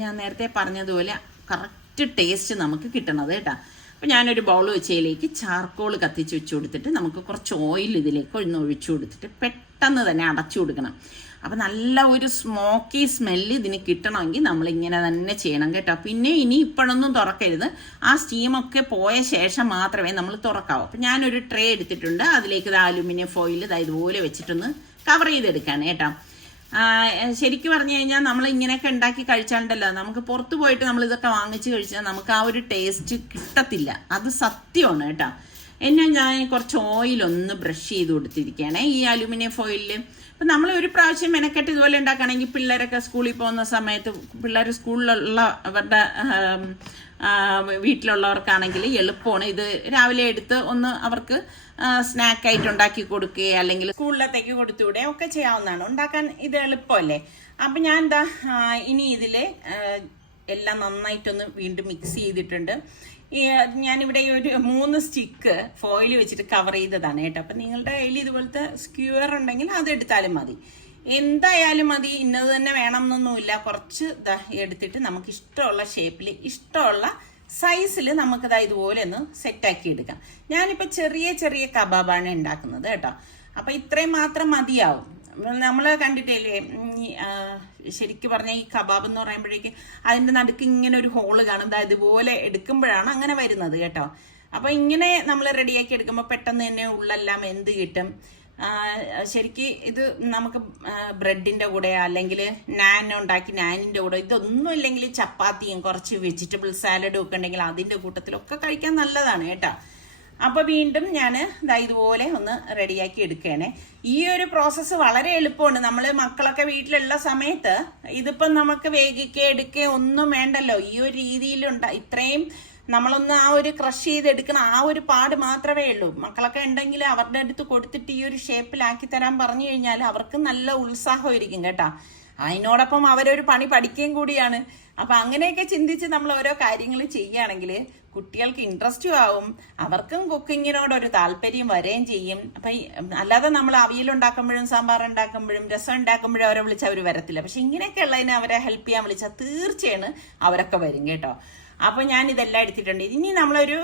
ഞാൻ നേരത്തെ പറഞ്ഞതുപോലെ കറക്റ്റ് ടേസ്റ്റ് നമുക്ക് കിട്ടണത് കേട്ടോ. അപ്പം ഞാനൊരു ബൗൾ വെച്ചതിലേക്ക് ചാർക്കോൾ കത്തിച്ച് വെച്ച് കൊടുത്തിട്ട് നമുക്ക് കുറച്ച് ഓയിൽ ഇതിലേക്ക് ഒഴിച്ചു കൊടുത്തിട്ട് പെട്ടെന്ന് തന്നെ അടച്ചു കൊടുക്കണം. അപ്പം നല്ല ഒരു സ്മോക്കി സ്മെല്ല് ഇതിന് കിട്ടണമെങ്കിൽ നമ്മളിങ്ങനെ തന്നെ ചെയ്യണം കേട്ടോ. പിന്നെ ഇനി ഇപ്പോഴൊന്നും തുറക്കരുത്, ആ സ്റ്റീമൊക്കെ പോയ ശേഷം മാത്രമേ നമ്മൾ തുറക്കാവൂ. അപ്പം ഞാനൊരു ട്രേ എടുത്തിട്ടുണ്ട്, അതിലേക്ക് ഇത് അലുമിനിയം ഫോയിൽ ഇതുപോലെ വെച്ചിട്ടൊന്ന് കവർ ചെയ്തെടുക്കുകയാണ് കേട്ടോ. ശരിക്കും പറഞ്ഞു കഴിഞ്ഞാൽ നമ്മൾ ഇങ്ങനെയൊക്കെ ഉണ്ടാക്കി കഴിച്ചാലുണ്ടല്ലോ, നമുക്ക് പുറത്ത് പോയിട്ട് നമ്മൾ ഇതൊക്കെ വാങ്ങിച്ച് കഴിച്ചാൽ നമുക്ക് ആ ഒരു ടേസ്റ്റ് കിട്ടത്തില്ല, അത് സത്യമാണ് കേട്ടോ. ഞാൻ കുറച്ച് ഓയിലൊന്ന് ബ്രഷ് ചെയ്ത് കൊടുത്തിരിക്കുകയാണ് ഈ അലുമിനിയം ഫോയിലിൽ. അപ്പം നമ്മൾ ഒരു പ്രാവശ്യം മെനക്കെട്ട് ഇതുപോലെ ഉണ്ടാക്കുകയാണെങ്കിൽ പിള്ളേരൊക്കെ സ്കൂളിൽ പോകുന്ന സമയത്ത്, പിള്ളേർ സ്കൂളിലുള്ള അവരുടെ വീട്ടിലുള്ളവർക്കാണെങ്കിൽ എളുപ്പമാണ്. ഇത് രാവിലെ എടുത്ത് ഒന്ന് അവർക്ക് സ്നാക്കായിട്ട് ഉണ്ടാക്കി കൊടുക്കുകയോ അല്ലെങ്കിൽ സ്കൂളിലത്തേക്ക് കൊടുത്തുകൂടെ ഒക്കെ ചെയ്യാവുന്നതാണ്. ഉണ്ടാക്കാൻ ഇത് എളുപ്പമല്ലേ. അപ്പം ഞാൻ ഇനി ഇതിൽ എല്ലാം നന്നായിട്ടൊന്ന് വീണ്ടും മിക്സ് ചെയ്തിട്ടുണ്ട്. ഞാനിവിടെ ഒരു 3 സ്റ്റിക്ക് ഫോയിൽ വെച്ചിട്ട് കവർ ചെയ്തതാണ് കേട്ടോ. അപ്പം നിങ്ങളുടെ കയ്യിൽ ഇതുപോലത്തെ സ്ക്യൂർ ഉണ്ടെങ്കിൽ അത് എടുത്താലും മതി, എന്തായാലും മതി, ഇന്നത് തന്നെ വേണം എന്നൊന്നുമില്ല. കുറച്ച് എടുത്തിട്ട് നമുക്ക് ഇഷ്ടമുള്ള ഷേപ്പിൽ ഇഷ്ടമുള്ള സൈസിൽ നമുക്കിതാ ഇതുപോലെ ഒന്ന് സെറ്റാക്കി എടുക്കാം. ഞാനിപ്പോൾ ചെറിയ ചെറിയ കബാബാണ് ഉണ്ടാക്കുന്നത് കേട്ടോ. അപ്പം ഇത്രയും മാത്രം മതിയാവും. നമ്മൾ കണ്ടിട്ടില്ലേ, ശരിക്കും പറഞ്ഞാൽ ഈ കബാബ് എന്ന് പറയുമ്പോഴേക്ക് അതിൻ്റെ നടുക്ക് ഇങ്ങനെ ഒരു ഹോള് കാണും, ഇതുപോലെ എടുക്കുമ്പോഴാണ് അങ്ങനെ വരുന്നത് കേട്ടോ. അപ്പം ഇങ്ങനെ നമ്മൾ റെഡിയാക്കി എടുക്കുമ്പോൾ പെട്ടെന്ന് തന്നെ ഉള്ളെല്ലാം എന്ത് കിട്ടും. ശരിക്ക് ഇത് നമുക്ക് ബ്രെഡിൻ്റെ കൂടെ അല്ലെങ്കിൽ നാൻ ഉണ്ടാക്കി നാനിൻ്റെ കൂടെ, ഇതൊന്നും ഇല്ലെങ്കിൽ ചപ്പാത്തിയും കുറച്ച് വെജിറ്റബിൾ സാലഡും ഒക്കെ ഉണ്ടെങ്കിൽ അതിൻ്റെ കൂട്ടത്തിലൊക്കെ കഴിക്കാൻ നല്ലതാണ് കേട്ടോ. അപ്പോൾ വീണ്ടും ഞാൻ ഇതുപോലെ ഒന്ന് റെഡിയാക്കി എടുക്കുകയാണേ. ഈ ഒരു പ്രോസസ്സ് വളരെ എളുപ്പമാണ്. നമ്മൾ മക്കളൊക്കെ വീട്ടിലുള്ള സമയത്ത് ഇതിപ്പം നമുക്ക് വേഗിക്കുക എടുക്കുക ഒന്നും വേണ്ടല്ലോ. ഈ ഒരു ഇത്രയും നമ്മളൊന്ന് ആ ഒരു ക്രഷ് ചെയ്തെടുക്കണം, ആ ഒരു പാട് മാത്രമേ ഉള്ളൂ. മക്കളൊക്കെ ഉണ്ടെങ്കിൽ അവരുടെ അടുത്ത് കൊടുത്തിട്ട് ഈ ഒരു ഷേപ്പിലാക്കി തരാൻ പറഞ്ഞു കഴിഞ്ഞാൽ അവർക്ക് നല്ല ഉത്സാഹമായിരിക്കും കേട്ടോ. അതിനോടൊപ്പം അവരൊരു പണി പഠിക്കുകയും കൂടിയാണ്. അപ്പം അങ്ങനെയൊക്കെ ചിന്തിച്ച് നമ്മൾ ഓരോ കാര്യങ്ങൾ ചെയ്യുകയാണെങ്കിൽ കുട്ടികൾക്ക് ഇൻട്രസ്റ്റും ആവും, അവർക്കും കുക്കിങ്ങിനോടൊരു താല്പര്യം വരികയും ചെയ്യും. അപ്പം അല്ലാതെ നമ്മൾ അവിയലുണ്ടാക്കുമ്പോഴും സാമ്പാർ ഉണ്ടാക്കുമ്പോഴും രസം ഉണ്ടാക്കുമ്പോഴും അവരെ വിളിച്ചാൽ അവർ വരത്തില്ല. പക്ഷെ ഇങ്ങനെയൊക്കെ ഉള്ളതിനെ അവരെ ഹെൽപ്പ് ചെയ്യാൻ വിളിച്ചാൽ തീർച്ചയാണ് അവരൊക്കെ വരും കേട്ടോ. അപ്പോൾ ഞാൻ ഇതെല്ലാം എടുത്തിട്ടുണ്ട്. ഇനി നമ്മളൊരു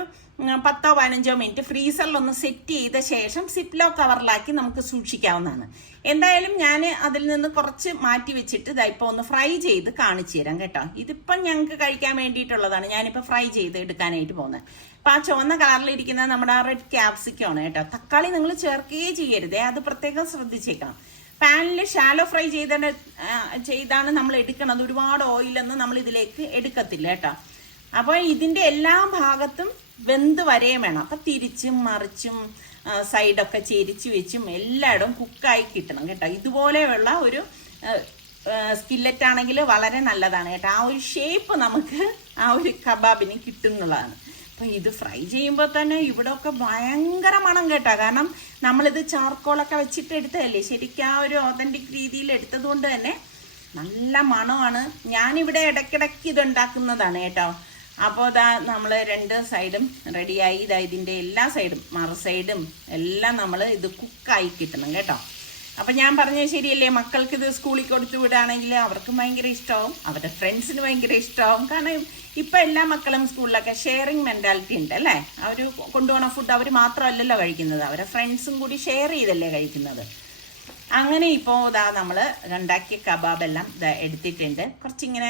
10-15 മിനിറ്റ് ഫ്രീസറിലൊന്ന് സെറ്റ് ചെയ്ത ശേഷം സിപ്ലോ കവറിലാക്കി നമുക്ക് സൂക്ഷിക്കാവുന്നതാണ്. എന്തായാലും ഞാൻ അതിൽ നിന്ന് കുറച്ച് മാറ്റി വെച്ചിട്ട് ഇപ്പോൾ ഒന്ന് ഫ്രൈ ചെയ്ത് കാണിച്ചു തരാം കേട്ടോ. ഇതിപ്പം ഞങ്ങൾക്ക് കഴിക്കാൻ വേണ്ടിയിട്ടുള്ളതാണ്, ഞാനിപ്പോൾ ഫ്രൈ ചെയ്ത് എടുക്കാനായിട്ട് പോകുന്നത്. അപ്പം ആ ചുവന്ന കളറിലിരിക്കുന്നത് നമ്മുടെ റെഡ് ക്യാപ്സിക്കമാണ് കേട്ടോ. തക്കാളി നിങ്ങൾ ചേർക്കുകയേ ചെയ്യരുതേ, അത് പ്രത്യേകം ശ്രദ്ധിച്ചേക്കണം. പാനിൽ ഷാലോ ഫ്രൈ ചെയ്താണ് നമ്മൾ എടുക്കണത്. ഒരുപാട് ഓയിലൊന്നും നമ്മൾ ഇതിലേക്ക് എടുക്കത്തില്ല കേട്ടോ. അപ്പോൾ ഇതിൻ്റെ എല്ലാ ഭാഗത്തും വെന്ത് വരെയും വേണം. അപ്പം തിരിച്ചും മറിച്ചും സൈഡൊക്കെ ചെരിച്ച് വെച്ചും എല്ലായിടും കുക്കായി കിട്ടണം കേട്ടോ. ഇതുപോലെയുള്ള ഒരു സ്കില്ലറ്റ് ആണെങ്കിൽ വളരെ നല്ലതാണ് കേട്ടോ. ആ ഒരു ഷേപ്പ് നമുക്ക് ആ ഒരു കബാബിന് കിട്ടുന്നതാണ്. അപ്പം ഇത് ഫ്രൈ ചെയ്യുമ്പോൾ തന്നെ ഇവിടെ ഒക്കെ ഭയങ്കര മണം കേട്ടോ. കാരണം നമ്മളിത് ചാർക്കോളൊക്കെ വെച്ചിട്ട് എടുത്തതല്ലേ, ശരിക്കും ആ ഒരു ഓതൻറ്റിക് രീതിയിൽ എടുത്തത് കൊണ്ട് തന്നെ നല്ല മണമാണ്. ഞാനിവിടെ ഇടയ്ക്കിടയ്ക്ക് ഇത് ഉണ്ടാക്കുന്നതാണ് കേട്ടോ. അപ്പോൾ നമ്മൾ 2 സൈഡും റെഡിയായി. ഇതിൻ്റെ എല്ലാ സൈഡും മറു സൈഡും എല്ലാം നമ്മൾ ഇത് കുക്കായി കിട്ടണം കേട്ടോ. അപ്പം ഞാൻ പറഞ്ഞത് ശരിയല്ലേ, മക്കൾക്ക് ഇത് സ്കൂളിൽ കൊടുത്തു വിടുകയാണെങ്കിൽ അവർക്കും ഭയങ്കര ഇഷ്ടമാവും, അവരുടെ ഫ്രണ്ട്സിന് ഭയങ്കര ഇഷ്ടമാവും. കാരണം ഇപ്പം എല്ലാ മക്കളും സ്കൂളിലൊക്കെ ഷെയറിങ് മെൻറ്റാലിറ്റി ഉണ്ട് അല്ലേ. അവർ കൊണ്ടുപോകുന്ന ഫുഡ് അവർ മാത്രമല്ലല്ലോ കഴിക്കുന്നത്, അവരുടെ ഫ്രണ്ട്സും കൂടി ഷെയർ ചെയ്തല്ലേ കഴിക്കുന്നത്. അങ്ങനെ ഇപ്പോൾ നമ്മൾ ഉണ്ടാക്കിയ കബാബെല്ലാം എടുത്തിട്ടുണ്ട്. കുറച്ചിങ്ങനെ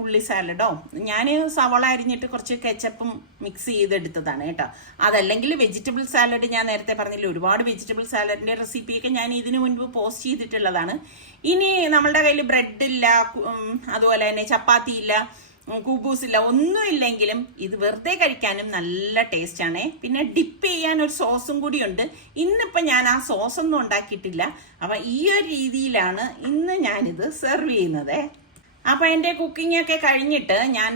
ഉള്ളി സാലഡോ, ഞാൻ സവോള അരിഞ്ഞിട്ട് കുറച്ച് കെച്ചപ്പും മിക്സ് ചെയ്തെടുത്തതാണ് കേട്ടോ. അതല്ലെങ്കിൽ വെജിറ്റബിൾ സാലഡ്, ഞാൻ നേരത്തെ പറഞ്ഞില്ല ഒരുപാട് വെജിറ്റബിൾ സാലഡിൻ്റെ റെസിപ്പിയൊക്കെ ഞാൻ ഇതിനു മുൻപ് പോസ്റ്റ് ചെയ്തിട്ടുള്ളതാണ്. ഇനി നമ്മളുടെ കയ്യിൽ ബ്രെഡില്ല, അതുപോലെ തന്നെ ചപ്പാത്തി ഇല്ല, കുബൂസില്ല, ഒന്നും ഇല്ലെങ്കിലും ഇത് വെറുതെ കഴിക്കാനും നല്ല ടേസ്റ്റാണ്. പിന്നെ ഡിപ്പ് ചെയ്യാൻ ഒരു സോസും കൂടി ഉണ്ട്. ഇന്നിപ്പോൾ ഞാൻ ആ സോസൊന്നും ഉണ്ടാക്കിയിട്ടില്ല. അപ്പം ഈ ഒരു രീതിയിലാണ് ഇന്ന് ഞാനിത് സെർവ് ചെയ്യുന്നത്. അപ്പം എൻ്റെ കുക്കിംഗ് ഒക്കെ കഴിഞ്ഞിട്ട് ഞാൻ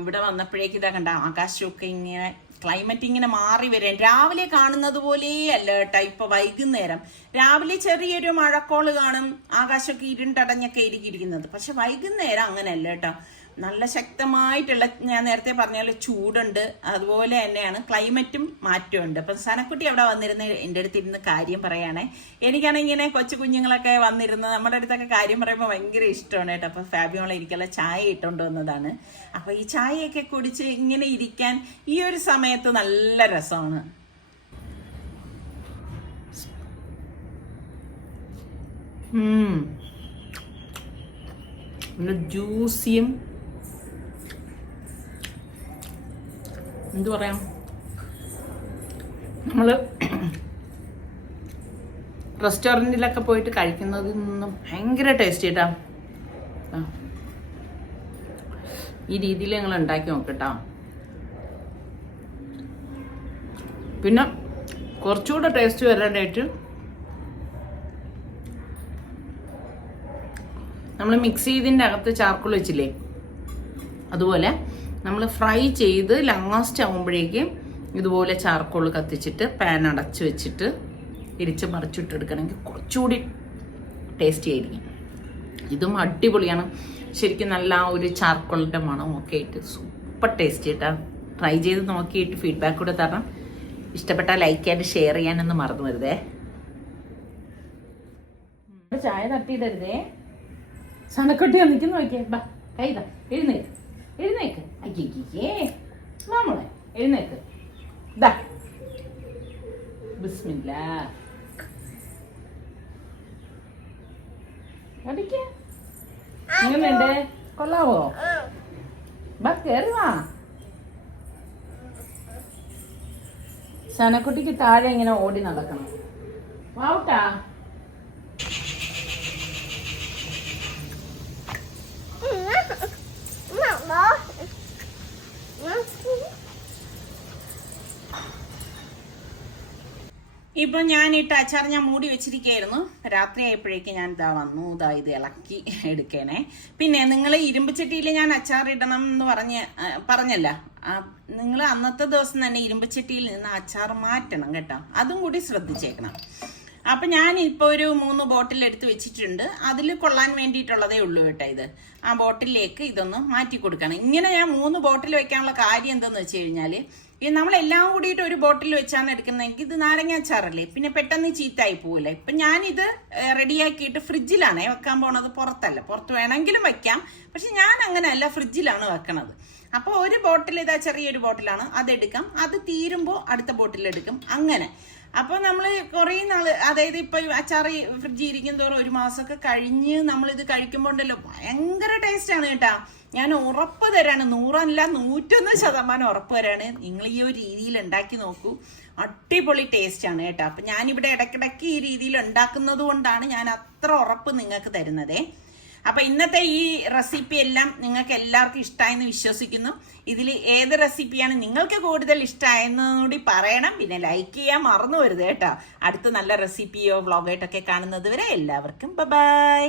ഇവിടെ വന്നപ്പോഴേക്ക് കണ്ട ആകാശമൊക്കെ ഇങ്ങനെ ക്ലൈമറ്റ് ഇങ്ങനെ മാറി വരാൻ. രാവിലെ കാണുന്നത് പോലെയല്ല കേട്ടോ ഇപ്പൊ വൈകുന്നേരം. രാവിലെ ചെറിയൊരു മഴക്കോള് കാണും, ആകാശമൊക്കെ ഇരുണ്ടടഞ്ഞൊക്കെ ഇരിക്കുന്നത്. പക്ഷെ വൈകുന്നേരം അങ്ങനെയല്ല കേട്ടോ, നല്ല ശക്തമായിട്ടുള്ള, ഞാൻ നേരത്തെ പറഞ്ഞ പോലെ ചൂടുണ്ട്, അതുപോലെ തന്നെയാണ് ക്ലൈമറ്റും മാറ്റമുണ്ട്. അപ്പം സനക്കുട്ടി അവിടെ വന്നിരുന്ന് എൻ്റെ അടുത്ത് ഇരുന്ന് കാര്യം പറയുകയാണേ. എനിക്കാണെങ്കിൽ ഇങ്ങനെ കൊച്ചു കുഞ്ഞുങ്ങളൊക്കെ വന്നിരുന്ന് നമ്മുടെ അടുത്തൊക്കെ കാര്യം പറയുമ്പോൾ ഭയങ്കര ഇഷ്ടമാണ് കേട്ടോ. അപ്പോൾ ഫാബിയോളെ എനിക്കുള്ള ചായ ഇട്ടുകൊണ്ട് വന്നതാണ്. അപ്പോൾ ഈ ചായയൊക്കെ കുടിച്ച് ഇങ്ങനെ ഇരിക്കാൻ ഈ ഒരു സമയത്ത് നല്ല രസമാണ്. നല്ല ജ്യൂസിയും എന്തു പറയാം, നമ്മൾ റെസ്റ്റോറൻറ്റിലൊക്കെ പോയിട്ട് കഴിക്കുന്നതിൽ നിന്നും ഭയങ്കര ടേസ്റ്റ് കേട്ടോ. ഈ രീതിയിൽ നിങ്ങൾ ഉണ്ടാക്കി നോക്കട്ടോ. പിന്നെ കുറച്ചുകൂടെ ടേസ്റ്റ് വരാനായിട്ട് നമ്മൾ മിക്സ് ചെയ്തതിൻ്റെ അകത്ത് ചാർക്കോൾ വെച്ചില്ലേ, അതുപോലെ നമ്മൾ ഫ്രൈ ചെയ്ത് ലാസ്റ്റ് ആകുമ്പോഴേക്കും ഇതുപോലെ ചാർക്കോൾ കത്തിച്ചിട്ട് പാൻ അടച്ച് വെച്ചിട്ട് ഇരിച്ച് മറിച്ചിട്ടെടുക്കണമെങ്കിൽ കുറച്ചുകൂടി ടേസ്റ്റി ആയിരിക്കും. ഇതും അടിപൊളിയാണ് ശരിക്കും. നല്ല ഒരു ചാർക്കോളിൻ്റെ മണമൊക്കെ ആയിട്ട് സൂപ്പർ ടേസ്റ്റ് കേട്ടോ. ട്രൈ ചെയ്ത് നോക്കിയിട്ട് ഫീഡ്ബാക്ക് കൂടെ തരണം. ഇഷ്ടപ്പെട്ടാൽ ലൈക്ക് ചെയ്യാൻ ഷെയർ ചെയ്യാനൊന്നും മറന്നു വരുതേ. ചായ തട്ടിയിടരുതേ. സണക്കുട്ടി വന്നിട്ട് നോക്കിയേ. ബാ കൈതാ, എഴുന്നേക്ക് എഴുന്നേക്ക്. അയ്യേ നമ്മളെ എഴുന്നേക്ക്. ദാ ബിസ്മില്ലാ അടിക്ക്. എങ്ങനെയുണ്ട്? കൊള്ളാവോ? ബാ കേറി വാ. സനക്കുട്ടിക്ക് താഴെ ഇങ്ങനെ ഓടി നടക്കണം. വാട്ടാ. ഇപ്പൊ ഞാൻ ഇട്ട അച്ചാർ ഞാൻ മൂടി വെച്ചിരിക്കുകയായിരുന്നു. രാത്രി ആയപ്പോഴേക്കും ഞാൻ ഇതാ വന്നു, ഇതാ ഇത് ഇളക്കി എടുക്കണേ. പിന്നെ നിങ്ങൾ ഇരുമ്പുചട്ടിയിൽ ഞാൻ അച്ചാർ ഇടണം എന്ന് പറഞ്ഞല്ല, നിങ്ങൾ അന്നത്തെ ദിവസം തന്നെ ഇരുമ്പുചട്ടിയിൽ നിന്ന് അച്ചാർ മാറ്റണം കേട്ടോ. അതും കൂടി ശ്രദ്ധിച്ചേക്കണം. അപ്പൊ ഞാൻ ഇപ്പൊ ഒരു 3 ബോട്ടിൽ എടുത്ത് വെച്ചിട്ടുണ്ട്. അതിൽ കൊള്ളാൻ വേണ്ടിയിട്ടുള്ളതേ ഉള്ളൂ കേട്ടോ. ഇത് ആ ബോട്ടിലേക്ക് ഇതൊന്ന് മാറ്റി കൊടുക്കണം. ഇങ്ങനെ ഞാൻ 3 ബോട്ടിൽ വെക്കാനുള്ള കാര്യം എന്താന്ന് വെച്ച് കഴിഞ്ഞാല്, ഈ നമ്മളെല്ലാം കൂടിയിട്ട് ഒരു ബോട്ടിൽ വെച്ചാണ് എടുക്കുന്നതെങ്കിൽ ഇത് നാരങ്ങ അച്ചാറല്ലേ, പിന്നെ പെട്ടെന്ന് ചീത്തായി പോവില്ലേ. ഇപ്പൊ ഞാനിത് റെഡിയാക്കിയിട്ട് ഫ്രിഡ്ജിലാണേ വെക്കാൻ പോണത്, പുറത്തല്ല. പുറത്ത് വേണമെങ്കിലും വെക്കാം, പക്ഷെ ഞാൻ അങ്ങനെയല്ല, ഫ്രിഡ്ജിലാണ് വെക്കണത്. അപ്പോൾ ഒരു ബോട്ടിൽ, ഇതാ ചെറിയൊരു ബോട്ടിലാണ്, അതെടുക്കാം. അത് തീരുമ്പോൾ അടുത്ത ബോട്ടിൽ എടുക്കും, അങ്ങനെ. അപ്പൊ നമ്മൾ കുറേ നാള്, അതായത് ഇപ്പൊ അച്ചാർ ഫ്രിഡ്ജിൽ ഇരിക്കും തോറും 1 മാസമൊക്കെ കഴിഞ്ഞ് നമ്മളിത് കഴിക്കുമ്പോൾ ഉണ്ടല്ലോ ഭയങ്കര ടേസ്റ്റ് ആണ് കേട്ടാ. ഞാൻ ഉറപ്പ് തരാണ്, 100 അല്ല 101% ഉറപ്പ് തരാണ്. നിങ്ങൾ ഈ ഒരു രീതിയിൽ ഉണ്ടാക്കി നോക്കൂ, അടിപൊളി ടേസ്റ്റ് ആണ് കേട്ടോ. അപ്പൊ ഞാനിവിടെ ഇടയ്ക്കിടയ്ക്ക് ഈ രീതിയിൽ ഉണ്ടാക്കുന്നത് കൊണ്ടാണ് ഞാൻ അത്ര ഉറപ്പ് നിങ്ങൾക്ക് തരുന്നതേ. അപ്പൊ ഇന്നത്തെ ഈ റെസിപ്പി എല്ലാം നിങ്ങൾക്ക് എല്ലാവർക്കും ഇഷ്ടമായെന്ന് വിശ്വസിക്കുന്നു. ഇതിൽ ഏത് റെസിപ്പിയാണ് നിങ്ങൾക്ക് കൂടുതൽ ഇഷ്ടമായെന്നുകൂടി പറയണം. പിന്നെ ലൈക്ക് ചെയ്യാൻ മറന്നു വരുത് കേട്ടോ. അടുത്ത നല്ല റെസിപ്പിയോ വ്ളോഗായിട്ടൊക്കെ കാണുന്നത് വരെ എല്ലാവർക്കും ബൈ.